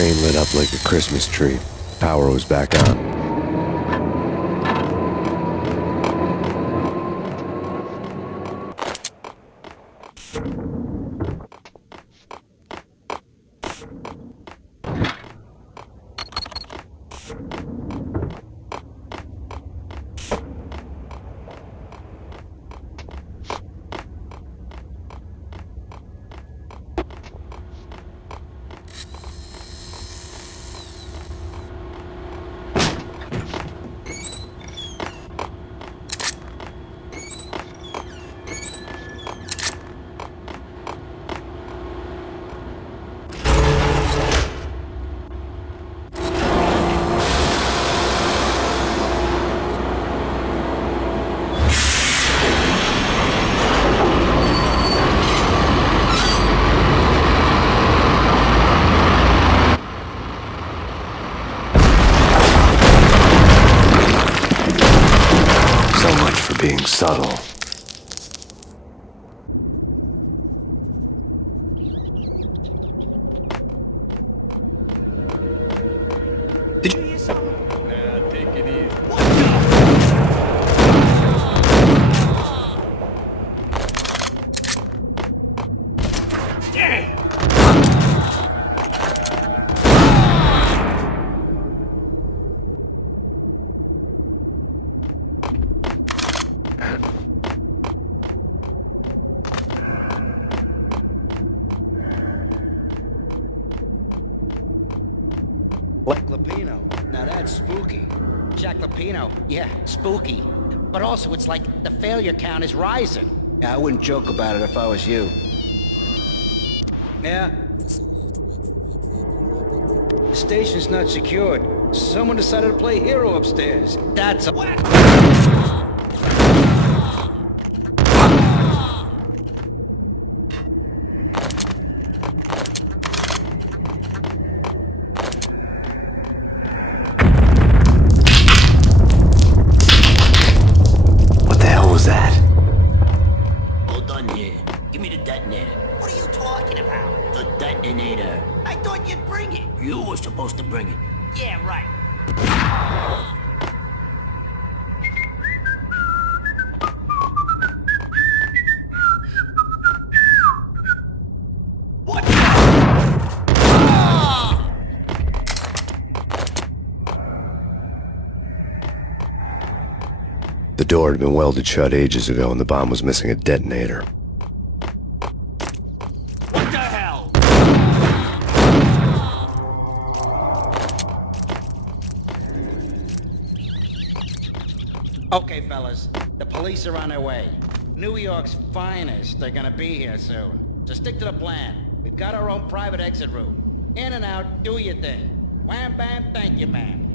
train lit up like a Christmas tree. Power was back on. Being subtle. Did you hear something? Nah, take it easy. What the? Damn! Like Lapino. Now that's spooky. Jack Lapino, yeah, spooky. But also, it's like the failure count is rising. Yeah, I wouldn't joke about it if I was you. Yeah? The station's not secured. Someone decided to play hero upstairs. That's a... What? Give me the detonator. What are you talking about? The detonator. I thought you'd bring it. You were supposed to bring it. Yeah, right. What? The door had been welded shut ages ago and the bomb was missing a detonator. What the hell? Okay, fellas. The police are on their way. New York's finest are gonna be here soon. So stick to the plan. We've got our own private exit route. In and out, do your thing. Wham bam, thank you, ma'am.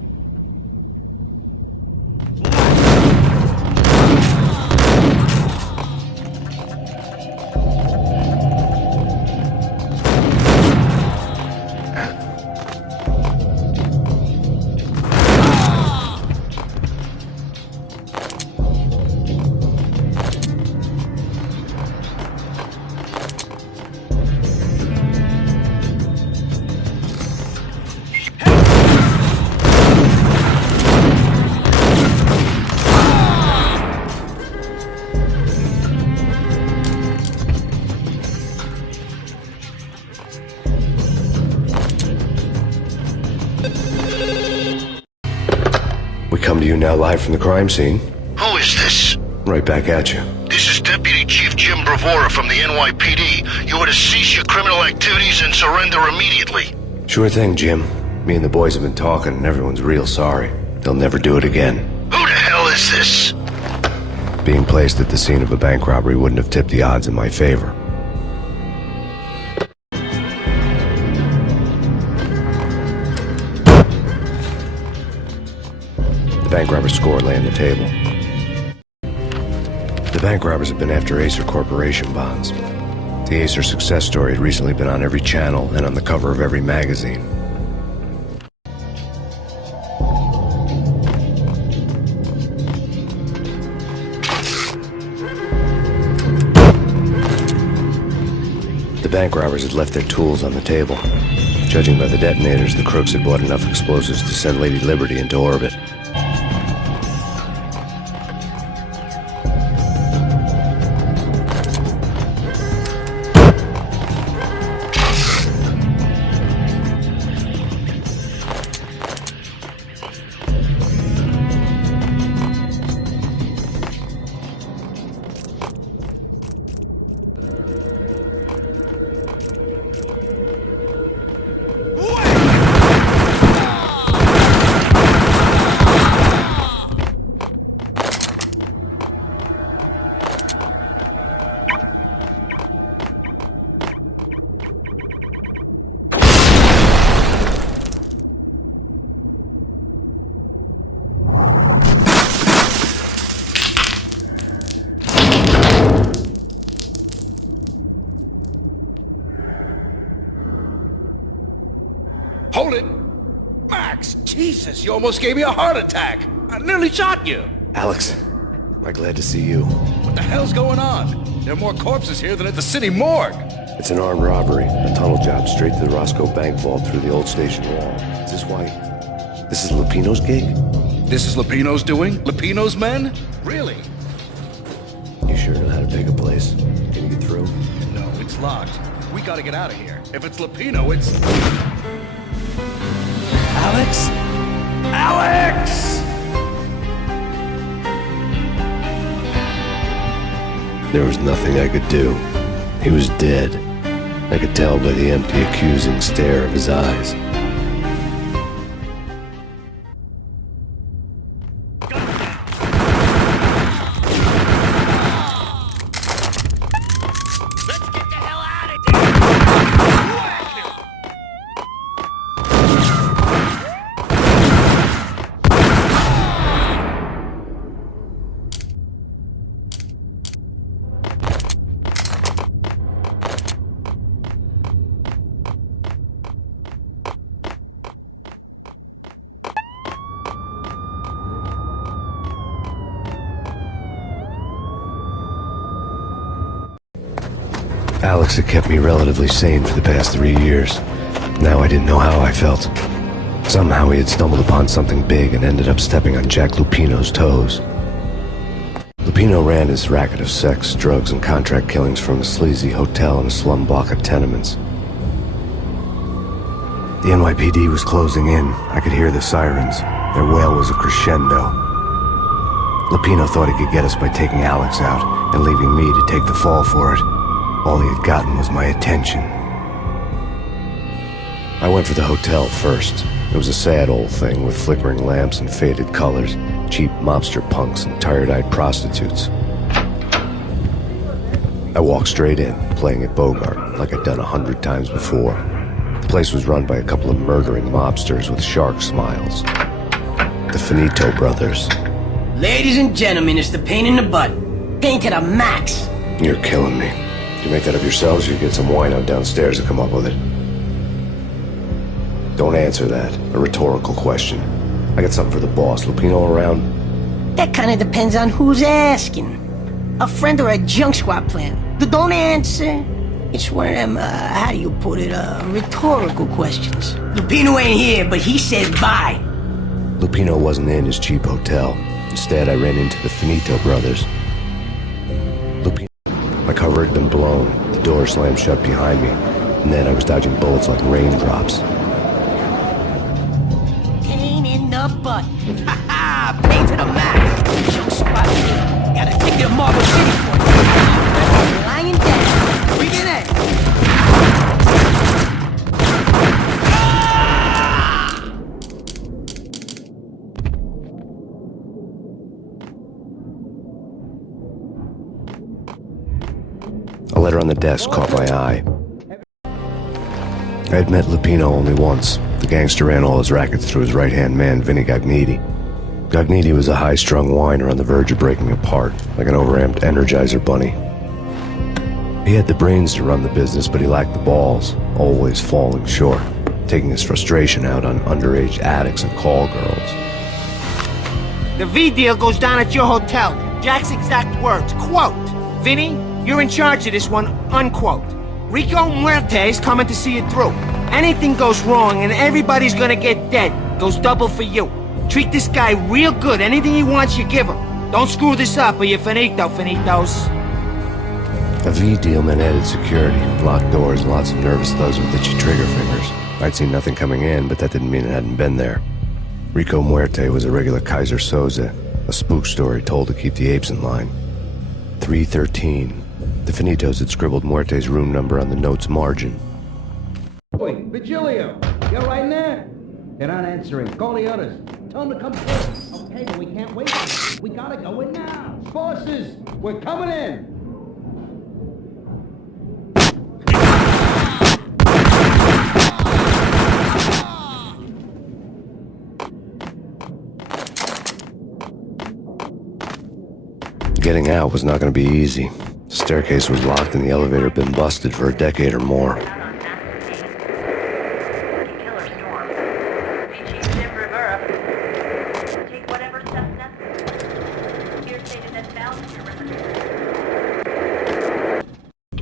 We come to you now live from the crime scene. Who is this? Right back at you. This is Deputy Chief Jim Bravura from the NYPD. You are to cease your criminal activities and surrender immediately. Sure thing, Jim. Me and the boys have been talking and everyone's real sorry. They'll never do it again. Who the hell is this? Being placed at the scene of a bank robbery wouldn't have tipped the odds in my favor. The bank robber's score lay on the table. The bank robbers had been after Acer Corporation bonds. The Acer success story had recently been on every channel and on the cover of every magazine. The bank robbers had left their tools on the table. Judging by the detonators, the crooks had bought enough explosives to send Lady Liberty into orbit. Hold it! Max, Jesus, you almost gave me a heart attack! I nearly shot you! Alex, am I glad to see you. What the hell's going on? There are more corpses here than at the city morgue! It's an armed robbery, a tunnel job straight to the Roscoe Bank vault through the old station wall. Is this why... this is Lupino's gig? This is Lupino's doing? Lupino's men? Really? You sure know how to take a place? Can you get through? No, it's locked. We gotta get out of here. If it's Lupino, it's... Alex? Alex! There was nothing I could do. He was dead. I could tell by the empty, accusing stare of his eyes. Alex had kept me relatively sane for the past 3 years. Now I didn't know how I felt. Somehow he had stumbled upon something big and ended up stepping on Jack Lupino's toes. Lupino ran his racket of sex, drugs, and contract killings from a sleazy hotel in a slum block of tenements. The NYPD was closing in. I could hear the sirens. Their wail was a crescendo. Lupino thought he could get us by taking Alex out and leaving me to take the fall for it. All he had gotten was my attention. I went for the hotel first. It was a sad old thing with flickering lamps and faded colors, cheap mobster punks and tired-eyed prostitutes. I walked straight in, playing at Bogart, like I'd done 100 times before. The place was run by a couple of murdering mobsters with shark smiles. The Finito brothers. Ladies and gentlemen, it's the pain in the butt. Pain to the max. You're killing me. You make that up yourselves, or you get some wino downstairs to come up with it? Don't answer that. A rhetorical question. I got something for the boss. Lupino around? That kind of depends on who's asking. A friend or a junk squad plan. Don't answer. It's one of them, how do you put it, rhetorical questions. Lupino ain't here, but he said bye. Lupino wasn't in his cheap hotel. Instead, I ran into the Finito brothers. Lupino. My cover had been blown. The door slammed shut behind me. And then I was dodging bullets like raindrops. Pain in the butt. Ha ha! Pain to the max. Junk squad plan. Gotta take you to Marble City for it. Lying down. Bring it in. A letter on the desk caught my eye. I had met Lupino only once. The gangster ran all his rackets through his right-hand man, Vinny Gagniti. Gagniti was a high-strung whiner on the verge of breaking apart, like an overamped Energizer bunny. He had the brains to run the business, but he lacked the balls, always falling short, taking his frustration out on underage addicts and call girls. The V deal goes down at your hotel. Jack's exact words, quote, "Vinny, you're in charge of this one," unquote. Rico Muerte's coming to see it through. Anything goes wrong and everybody's gonna get dead. Goes double for you. Treat this guy real good. Anything he wants, you give him. Don't screw this up or you're finito, finitos. A V deal meant added security, locked doors, and lots of nervous thugs with itchy trigger fingers. I'd seen nothing coming in, but that didn't mean it hadn't been there. Rico Muerte was a regular Kaiser Soze, a spook story told to keep the apes in line. 313. The Finitos had scribbled Muerte's room number on the note's margin. Boy, Virgilio, you're right in there? They're not answering. Call the others. Tell them to come quick. Okay, but we can't wait. We gotta go in now. Forces, we're coming in. Getting out was not going to be easy. The staircase was locked and the elevator had been busted for a decade or more.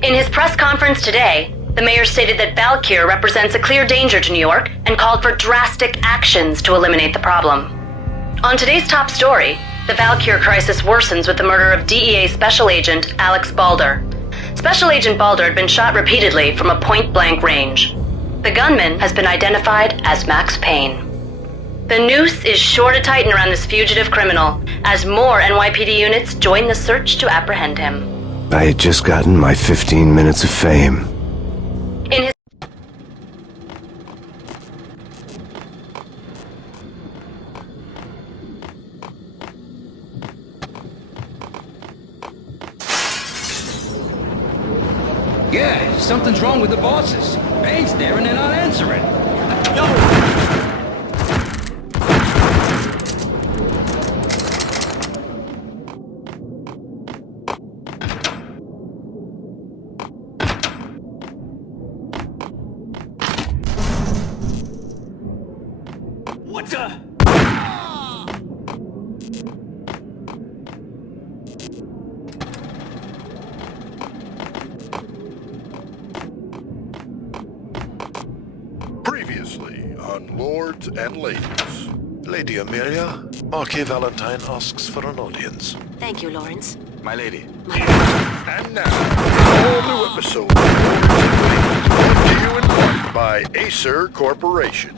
In his press conference today, the mayor stated that Valkyr represents a clear danger to New York and called for drastic actions to eliminate the problem. On today's top story, the Valkyr crisis worsens with the murder of DEA Special Agent Alex Balder. Special Agent Balder had been shot repeatedly from a point-blank range. The gunman has been identified as Max Payne. The noose is sure to tighten around this fugitive criminal as more NYPD units join the search to apprehend him. I had just gotten my 15 minutes of fame. In his Yeah, something's wrong with the bosses. Payne's there and they're not answering. No! What the? Previously on Lords and Ladies. Lady Amelia, Marquis Valentine asks for an audience. Thank you, Lawrence. My lady. And now, a whole new episode of Lords and Ladies, brought to you in part by Acer Corporation.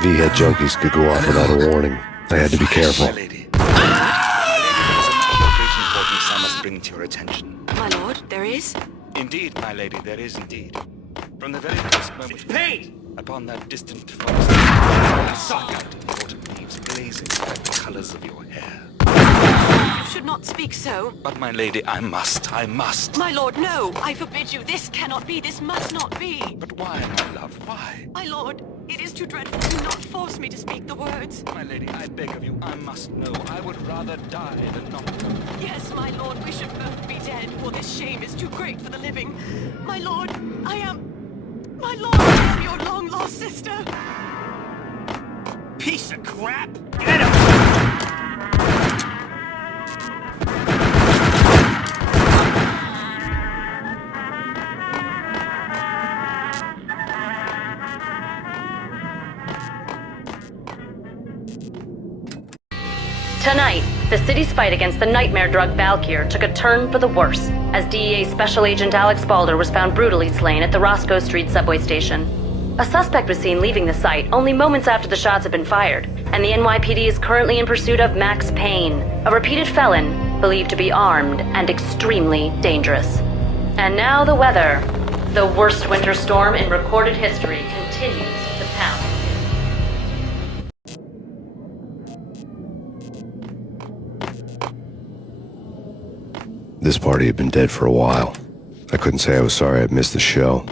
V-head junkies could go off without a warning. I had to be careful. My lady. My lady, there is a matter of great importance I must bring to your attention. My lord, there is? Indeed, my lady, there is indeed. From the very first moment... It's Payne! Upon that distant forest, I saw out in the autumn leaves blazing like the colors of your hair. You should not speak so. But my lady, I must. My lord, no! I forbid you. This cannot be. This must not be. But why, my love, why? My lord, it is too dreadful. Do not force me to speak the words. My lady, I beg of you, I must know. I would rather die than not know. Yes, my lord, we should both be dead, for this shame is too great for the living. My lord, I am your long-lost sister. Piece of crap! Get him! Tonight, the city's fight against the nightmare drug Valkyr took a turn for the worse, as DEA Special Agent Alex Balder was found brutally slain at the Roscoe Street subway station. A suspect was seen leaving the site only moments after the shots had been fired, and the NYPD is currently in pursuit of Max Payne, a repeated felon believed to be armed and extremely dangerous. And now the weather. The worst winter storm in recorded history continues to pound. This party had been dead for a while. I couldn't say I was sorry I'd missed the show.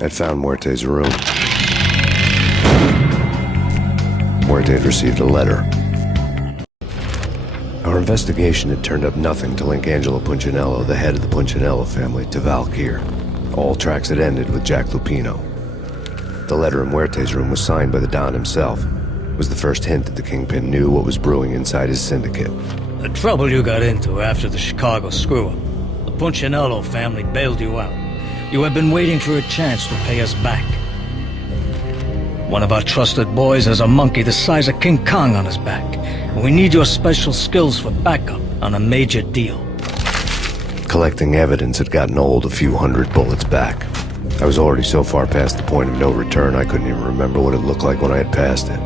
I'd found Muerte's room. Muerte had received a letter. Our investigation had turned up nothing to link Angelo Punchinello, the head of the Punchinello family, to Valkyr. All tracks had ended with Jack Lupino. The letter in Muerte's room was signed by the Don himself. It was the first hint that the Kingpin knew what was brewing inside his syndicate. The trouble you got into after the Chicago screw-up. The Punchinello family bailed you out. You have been waiting for a chance to pay us back. One of our trusted boys has a monkey the size of King Kong on his back. And we need your special skills for backup on a major deal. Collecting evidence had gotten old a few hundred bullets back. I was already so far past the point of no return I couldn't even remember what it looked like when I had passed it.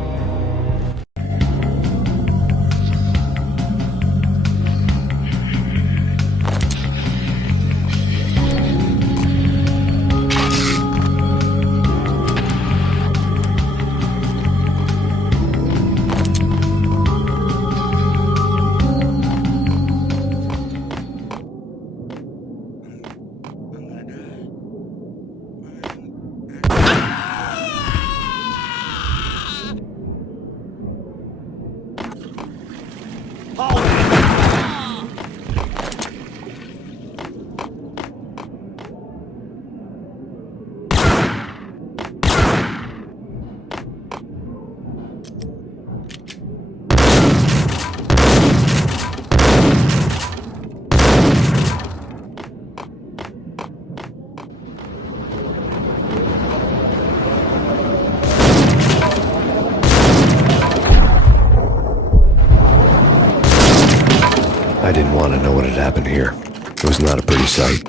I didn't want to know what had happened here. It was not a pretty sight.